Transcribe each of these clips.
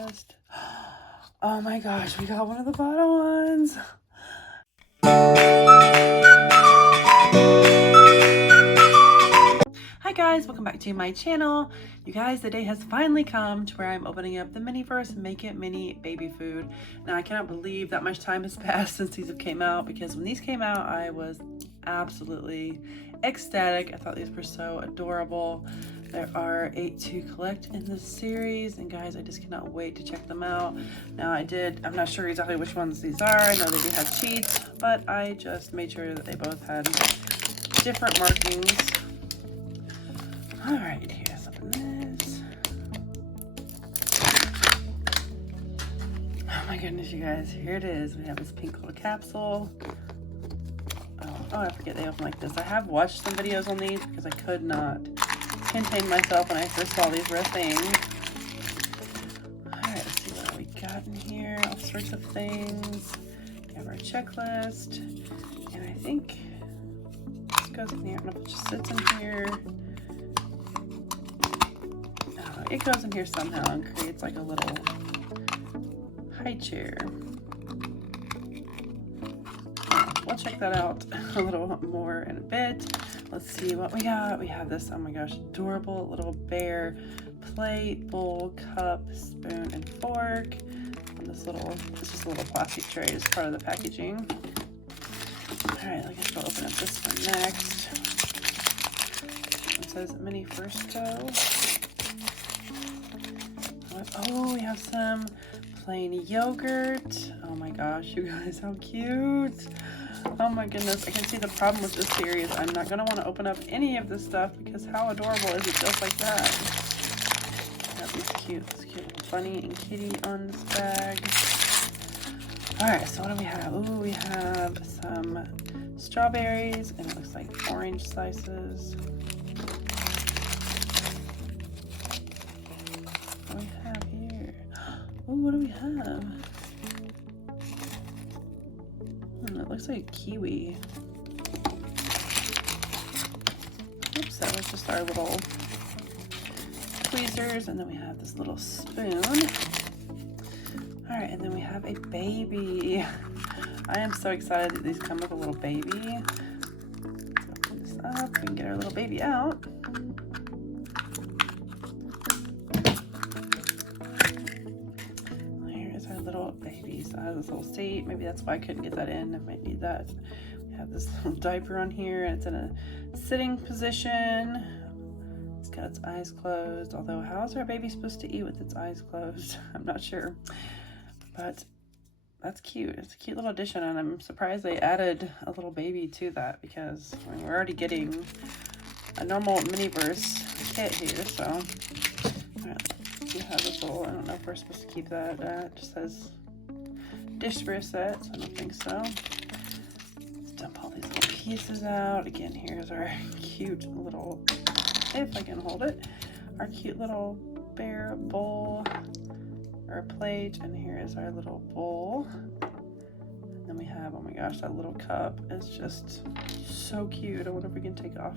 CUTEST. Oh my gosh, we got one of the bottom ones. Hi guys, welcome back to my channel. You guys, the day has finally come to where I'm opening up the Miniverse Make It Mini baby food. Now I cannot believe that much time has passed since these have came out, because when these came out I was absolutely ecstatic. I thought these were so adorable. There are 8 to collect in this series, and guys, I just cannot wait to check them out. Now I'm not sure exactly which ones these are. I know they do have cheats, but I just made sure that they both had different markings. All right, here's open this. Oh my goodness, you guys, here it is. We have this pink little capsule. Oh, I forget they open like this. I have watched some videos on these because I could not contain myself when I first saw these were a thing. All right, let's see what we got in here. All sorts of things. We have our checklist, and I think this goes in here. I don't know if it just sits in here. Oh, it goes in here somehow and creates like a little high chair. We'll check that out a little more in a bit. Let's see what we got. We have this, oh my gosh, adorable little bear plate, bowl, cup, spoon, and fork. And this is just a little plastic tray as part of the packaging. All right, I guess we'll open up this one next. It says mini first go. Oh, we have some plain yogurt. Oh my gosh, you guys, how cute. Oh my goodness, I can see the problem with this series. I'm not gonna want to open up any of this stuff because how adorable is it just like that? Got these cute little bunny and kitty on this bag. Alright, so what do we have? Ooh, we have some strawberries, and it looks like orange slices. What do we have here? Ooh, what do we have? It looks like a kiwi. Oops, that was just our little tweezers. And then we have this little spoon. All right, and then we have a baby. I am so excited that these come with a little baby. Let's open this up. We can get our little baby out. Little babies. I have this little seat. Maybe that's why I couldn't get that in. I might need that. We have this little diaper on here, and it's in a sitting position. It's got its eyes closed. Although, how is our baby supposed to eat with its eyes closed? I'm not sure. But that's cute. It's a cute little addition, and I'm surprised they added a little baby to that, because I mean, we're already getting a normal Miniverse kit here. So, all right. We have this little, I don't know if we're supposed to keep that. It just says dish for a set, so I don't think so. Let's dump all these little pieces out. Again, here's our cute little, if I can hold it, our cute little bear bowl, or plate, and here is our little bowl. And then we have, oh my gosh, that little cup is just so cute. I wonder if we can take off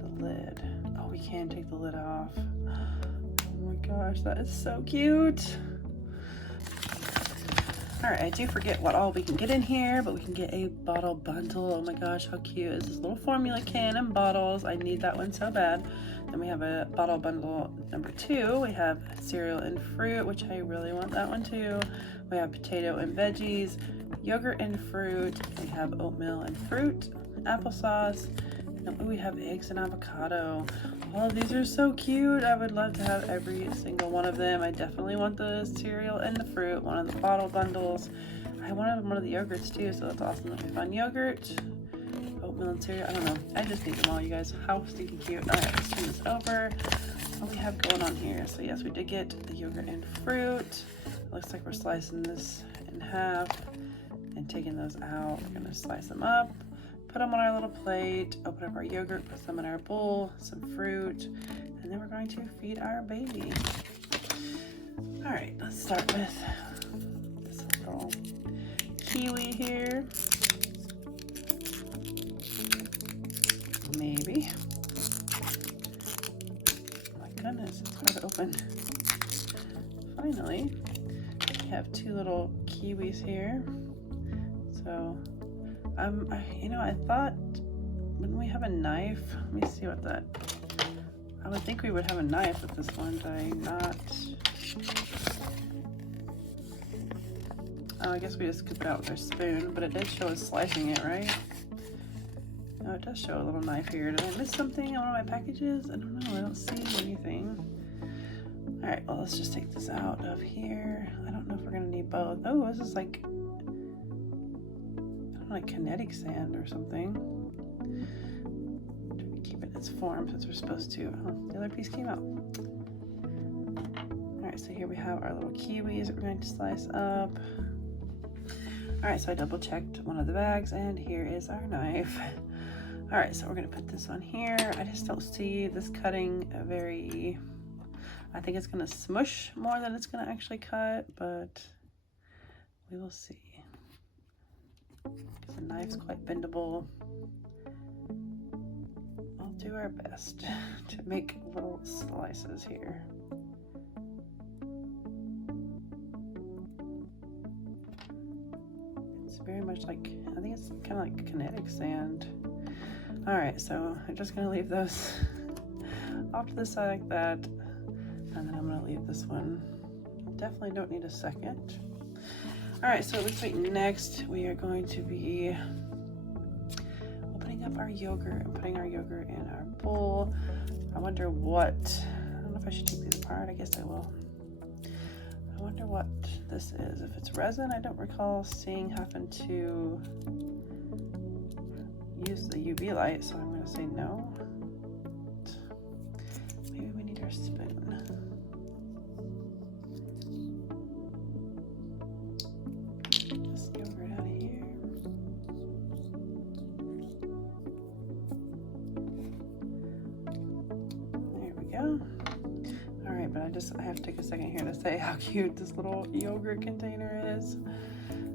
the lid. Oh, we can take the lid off. Oh my gosh, that is so cute. All right, I do forget what all we can get in here, but we can get a bottle bundle. Oh my gosh, how cute is this little formula can and bottles? I need that one so bad. Then we have a bottle bundle number 2. We have cereal and fruit, which I really want that one too. We have potato and veggies, yogurt and fruit. We have oatmeal and fruit, applesauce. And we have eggs and avocado. All of these are so cute. I would love to have every single one of them. I definitely want the cereal and the fruit, one of the bottle bundles. I wanted one of the yogurts too, so that's awesome that we found yogurt, oatmeal and cereal. I don't know. I just need them all, you guys. How stinking cute. All right, let's turn this over. What do we have going on here? So yes, we did get the yogurt and fruit. It looks like we're slicing this in half and taking those out. We're gonna slice them up, put them on our little plate, open up our yogurt, put some in our bowl, some fruit, and then we're going to feed our baby. All right, let's start with this little kiwi here. Maybe. Oh my goodness, it's hard to open. finally, we have 2 little kiwis here. So, you know, I thought, wouldn't we have a knife? Let me see what that, I would think we would have a knife with this one, but I'm not. Oh, I guess we just scoop it out with our spoon, but it did show us slicing it, right? Oh, it does show a little knife here. Did I miss something on one of my packages? I don't know, I don't see anything. All right, well, let's just take this out of here. I don't know if we're gonna need both. Oh, this is like, I don't know, like kinetic sand or something. Try to keep it in its form since we're supposed to. Oh, the other piece came out. All right, so here we have our little kiwis that we're going to slice up. All right, so I double checked one of the bags and here is our knife. All right, so we're gonna put this on here. I just don't see this cutting very, I think it's gonna smush more than it's gonna actually cut, but we will see. The knife's quite bendable. I'll do our best to make little slices here. It's very much like, I think it's kind of like kinetic sand. All right, so I'm just gonna leave those off to the side like that. And then I'm gonna leave this one. Definitely don't need a second. All right, so it looks like next we are going to be opening up our yogurt and putting our yogurt in our bowl. I wonder what, I don't know if I should take these apart, I guess I will. I wonder what this is. If it's resin, I don't recall seeing having to use the UV light, so I'm gonna say no. Maybe we need our spoon. This yogurt out of here. There we go. All right, but I have to take a second here to say how cute this little yogurt container is.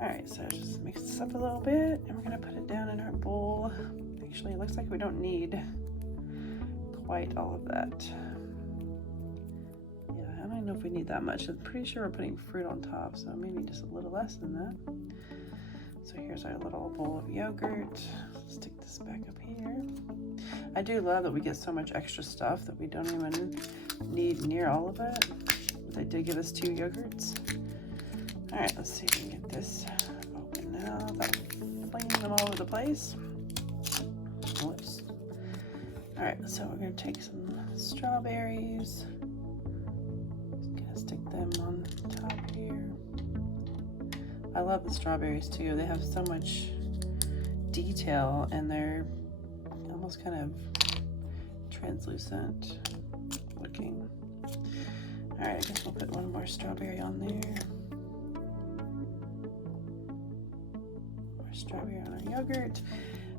All right, so just mix this up a little bit and we're gonna put it down in our bowl. Actually, it looks like we don't need quite all of that. Yeah, I don't know if we need that much. I'm pretty sure we're putting fruit on top, so maybe just a little less than that. So here's our little bowl of yogurt. Stick this back up here. I do love that we get so much extra stuff that we don't even need near all of it. They did give us 2 yogurts. All right, let's see if we can get this open now without flinging them all over the place. Whoops. All right, so we're gonna take some strawberries. Just gonna stick them on top here. I love the strawberries too. They have so much detail and they're almost kind of translucent looking. All right, I guess we'll put one more strawberry on there. Strawberry on our yogurt,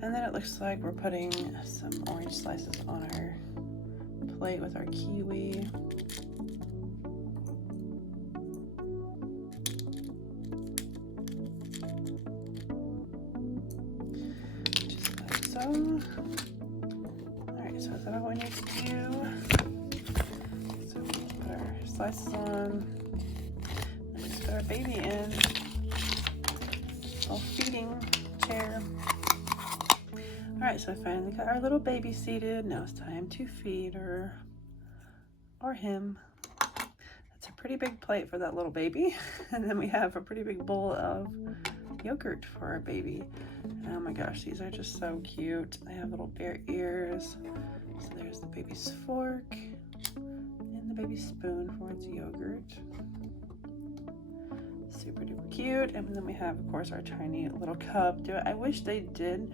and then it looks like we're putting some orange slices on our plate with our kiwi. Just like so. All right, so is that all we need to do? So we put our slices on, and just put our baby in. Feeding chair. All right, so I finally got our little baby seated. Now it's time to feed her or him. That's a pretty big plate for that little baby. And then we have a pretty big bowl of yogurt for our baby. Oh my gosh, these are just so cute. They have little bear ears. So there's the baby's fork and the baby's spoon for its yogurt. Super duper cute. And then we have, of course, our tiny little cup. I wish they did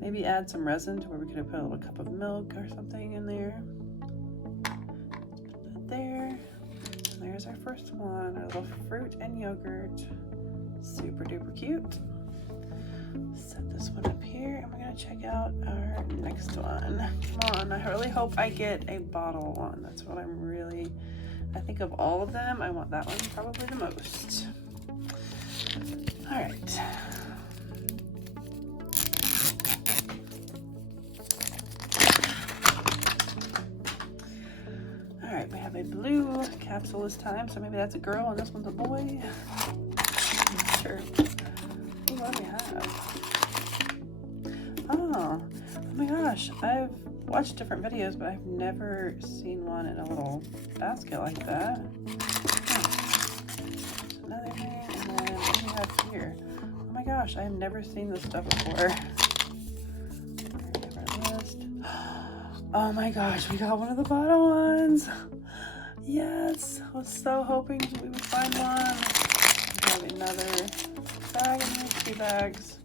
maybe add some resin to where we could have put a little cup of milk or something in there. Put that there. And there's our first one, our little fruit and yogurt. Super duper cute. Set this one up here and we're gonna check out our next one. Come on, I really hope I get a bottle one. That's what I'm really, I think of all of them, I want that one probably the most. All right. All right, we have a blue capsule this time, so maybe that's a girl and this one's a boy. Sure. Ooh, what do we have? Oh my gosh, I've watched different videos, but I've never seen one in a little basket like that. Another thing, and then what do we have here? Oh my gosh, I have never seen this stuff before. Oh my gosh, we got one of the bottle ones. Yes, I was so hoping we would find one. We have another bag and 2 bags.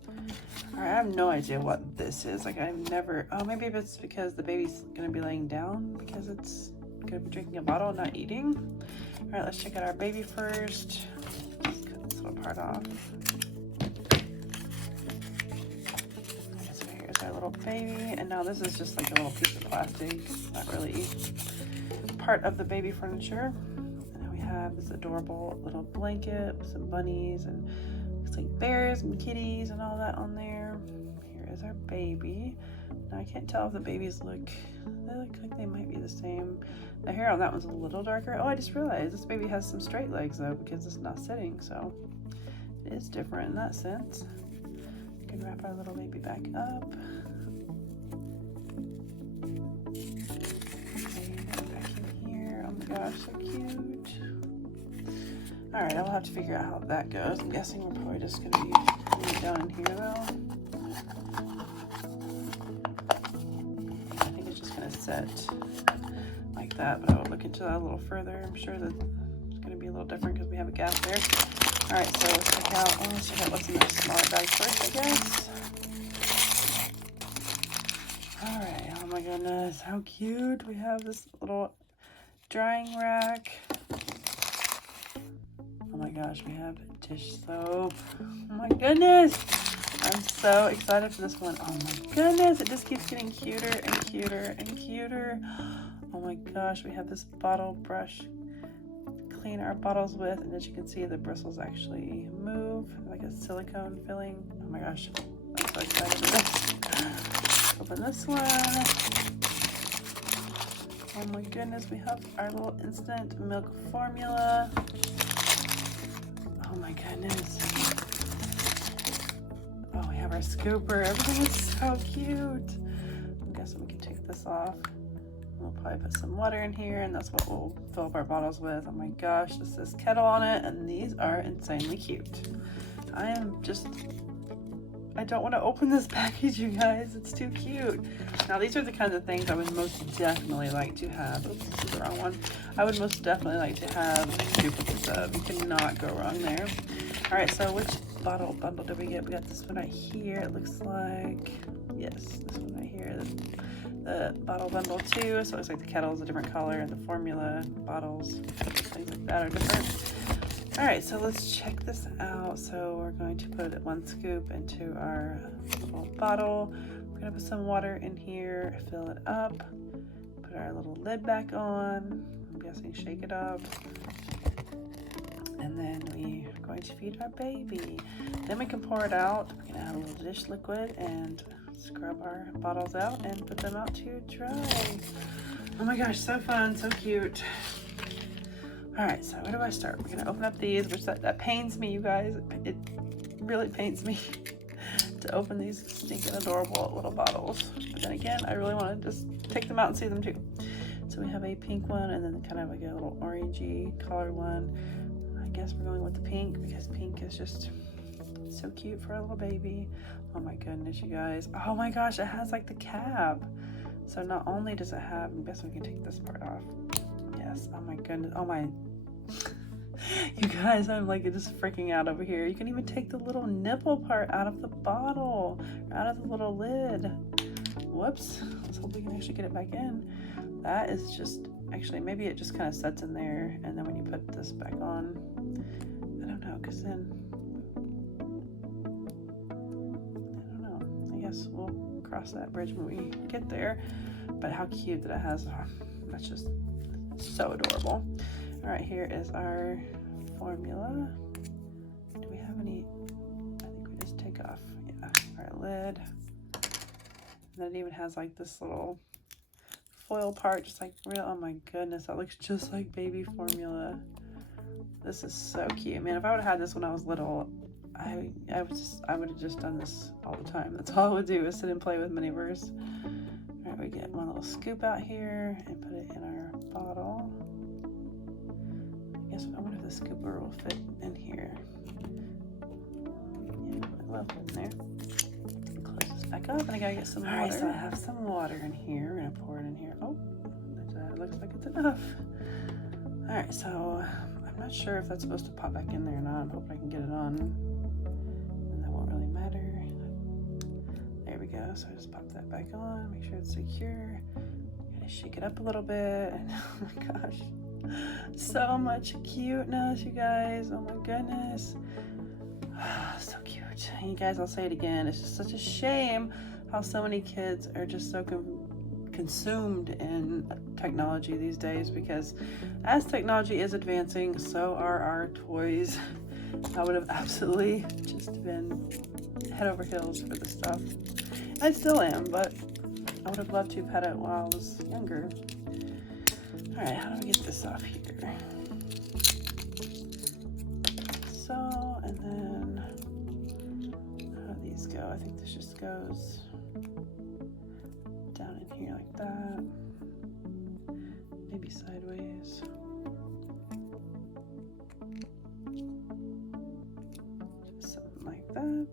All right, I have no idea what this is. Like I've never, oh, maybe it's because the baby's gonna be laying down because it's gonna be drinking a bottle and not eating. All right, let's check out our baby first. Let's cut this little part off. Our little baby, and now this is just like a little piece of plastic, not really part of the baby furniture. And then we have this adorable little blanket with some bunnies and looks like bears and kitties and all that on there. Here is our baby. Now I can't tell if the babies they look like they might be the same. The hair on that one's a little darker. Oh, I just realized this baby has some straight legs though because it's not sitting, so it is different in that sense. We can wrap our little baby back up. Back in here. Oh my gosh, so cute. Alright, I'll have to figure out how that goes. I'm guessing we're probably just gonna be putting it down in here though. I think it's just gonna set like that, but I'll look into that a little further. I'm sure that it's gonna be a little different because we have a gap there. Alright, so let's check out what's in the smaller bag first, I guess. Alright, oh my goodness, how cute. We have this little drying rack. Oh my gosh, we have dish soap. Oh my goodness. I'm so excited for this one. Oh my goodness, it just keeps getting cuter and cuter and cuter. Oh my gosh, we have this bottle brush to clean our bottles with, and as you can see, the bristles actually move like a silicone filling. Oh my gosh, I'm so excited for this. Open this one. Oh my goodness, we have our little instant milk formula. Oh my goodness. Oh, we have our scooper. Everything is so cute. I'm guessing we can take this off. We'll probably put some water in here, and that's what we'll fill up our bottles with. Oh my gosh, this says kettle on it, and these are insanely cute. I don't want to open this package, you guys. It's too cute. Now, these are the kinds of things I would most definitely like to have. Oops, this is the wrong one. I would most definitely like to have duplicates of. You cannot go wrong there. All right, so which bottle bundle did we get? We got this one right here. It looks like, yes, this one right here. The bottle bundle 2. So it looks like the kettle is a different color, and the formula bottles, things like that, are different. All right, so let's check this out. So we're going to put 1 scoop into our little bottle. We're gonna put some water in here, fill it up, put our little lid back on. I'm guessing shake it up. And then we're going to feed our baby. Then we can pour it out. We're gonna add a little dish liquid and scrub our bottles out and put them out to dry. Oh my gosh, so fun, so cute. All right, so where do I start? We're gonna open up these, which that pains me, you guys. It really pains me to open these stinking adorable little bottles. But then again, I really wanna just take them out and see them too. So we have a pink one and then kind of like a little orangey colored one. I guess we're going with the pink because pink is just so cute for a little baby. Oh my goodness, you guys. Oh my gosh, it has like the cap. So not only does it have, I guess we can take this part off. Yes, oh my goodness, oh my, you guys, I'm like just freaking out over here. You can even take the little nipple part out of the bottle, out of the little lid. Whoops, let's hope we can actually get it back in. That is just, actually, maybe it just kind of sets in there, and then when you put this back on, I don't know, because then, I don't know, I guess we'll cross that bridge when we get there. But how cute that it has, that's just so adorable. All right, here is our formula. Do we have any? I think we just take off, yeah, our lid. And then it even has like this little foil part, just like real. Oh my goodness, that looks just like baby formula. This is so cute, man. If I would have had this when I was little, I would have just done this all the time. That's all I would do is sit and play with Miniverse. All right, we get one little scoop out here and put it in our bottle. I guess I wonder if the scooper will fit in here. Yeah, it will fit in there. Close this back up, and I gotta get some water. All right, so I have some water in here. We're gonna pour it in here. Oh, that looks like it's enough. All right, so I'm not sure if that's supposed to pop back in there or not. I'm hoping I can get it on, and that won't really matter. There we go. So I just pop that back on, make sure it's secure. Gotta shake it up a little bit. Oh my gosh, so much cuteness, you guys. Oh my goodness, so cute. And you guys, I'll say it again. It's just such a shame how so many kids are just so consumed in technology these days, because as technology is advancing, so are our toys. I would have absolutely just been head over heels for this stuff. I still am, but I would have loved to have had it while I was younger. All right, how do we get this off here? So, and then how do these go? I think this just goes down in here like that, maybe sideways. Just something like that.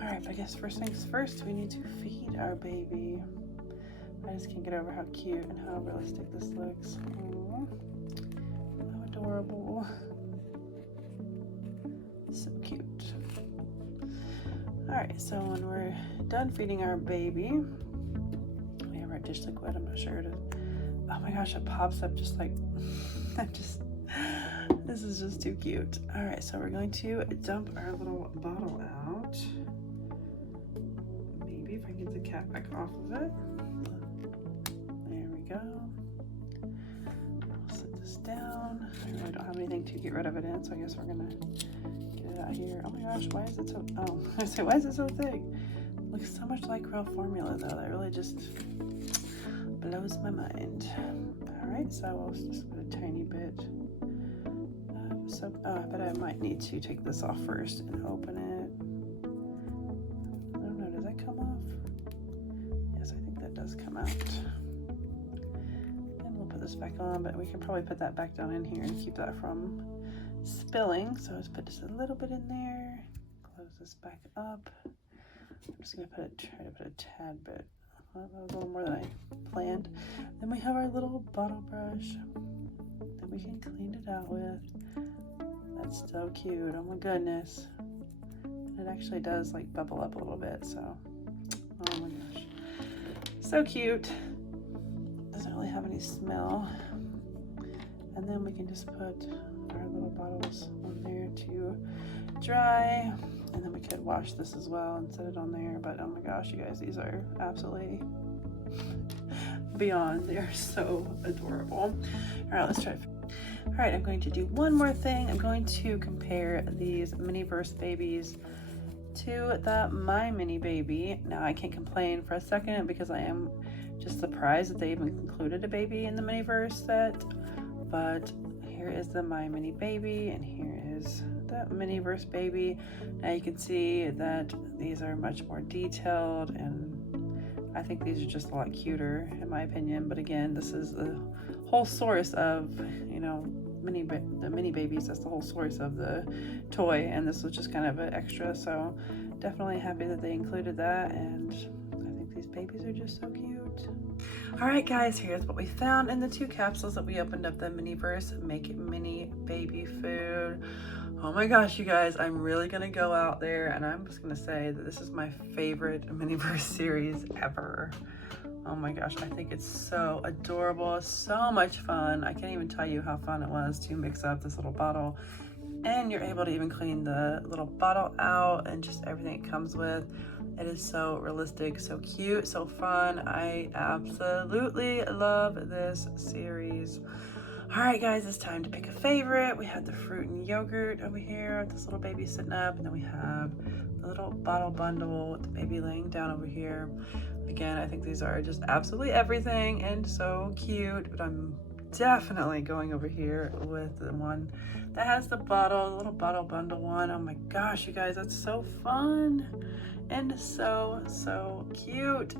All right, but I guess first things first, we need to feed our baby. I just can't get over how cute and how realistic this looks. Aww. How adorable. So cute. All right, so when we're done feeding our baby, we have our dish liquid. I'm not sure it is. Oh my gosh, it pops up just like, this is just too cute. All right, so we're going to dump our little bottle out. Maybe if I can get the cap back off of it. There we go. I'll set this down. I really don't have anything to get rid of it in, so I guess we're gonna get it out here. Oh my gosh, why is it so, oh, I say, why is it so thick? It looks so much like real formula though. That really just blows my mind. All right, so I'll just put a tiny bit of soap. Oh, I bet I might need to take this off first and open it. I don't know, does that come off? Yes, I think that does come out. And we'll put this back on, but we can probably put that back down in here and keep that from spilling. So let's put just a little bit in there. Close this back up. I'm just gonna try to put a tad bit. Well, that was a little more than I planned. Then we have our little bottle brush that we can clean it out with. That's so cute. Oh my goodness. It actually does like bubble up a little bit, so oh my gosh. So cute. Doesn't really have any smell. And then we can just put our little bottles on there to dry. And then we could wash this as well and set it on there. But oh my gosh, you guys, these are absolutely beyond. They are so adorable. All right, let's try. All right, I'm going to do one more thing. I'm going to compare these Miniverse babies to the My Mini Baby. Now, I can't complain for a second because I am just surprised that they even included a baby in the Miniverse set. But here is the My Mini Baby, and here is the Miniverse baby. Now you can see that these are much more detailed, and I think these are just a lot cuter in my opinion. But again, this is the whole source of, you know, the mini babies. That's the whole source of the toy, and this was just kind of an extra. So definitely happy that they included that, and I think these babies are just so cute. All right, guys, here's what we found in the 2 capsules that we opened up the Miniverse Make Mini Baby Food. Oh my gosh, you guys, I'm really gonna go out there and I'm just gonna say that this is my favorite Miniverse series ever. Oh my gosh, I think it's so adorable, so much fun. I can't even tell you how fun it was to mix up this little bottle. And you're able to even clean the little bottle out and just everything it comes with. It is so realistic, so cute, so fun. I absolutely love this series. All right, guys, it's time to pick a favorite. We have the fruit and yogurt over here, this little baby sitting up, and then we have the little bottle bundle with the baby laying down over here. Again, I think these are just absolutely everything and so cute, but I'm definitely going over here with the one that has the bottle, the little bottle bundle one. Oh my gosh, you guys, that's so fun and so cute.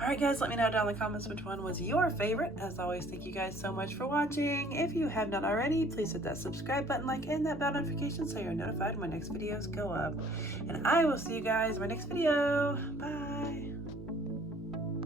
All right, guys, let me know down in the comments which one was your favorite. As always, thank you guys so much for watching. If you have not already, please hit that subscribe button, like, and that bell notification so you're notified when my next videos go up. And I will see you guys in my next video. Bye.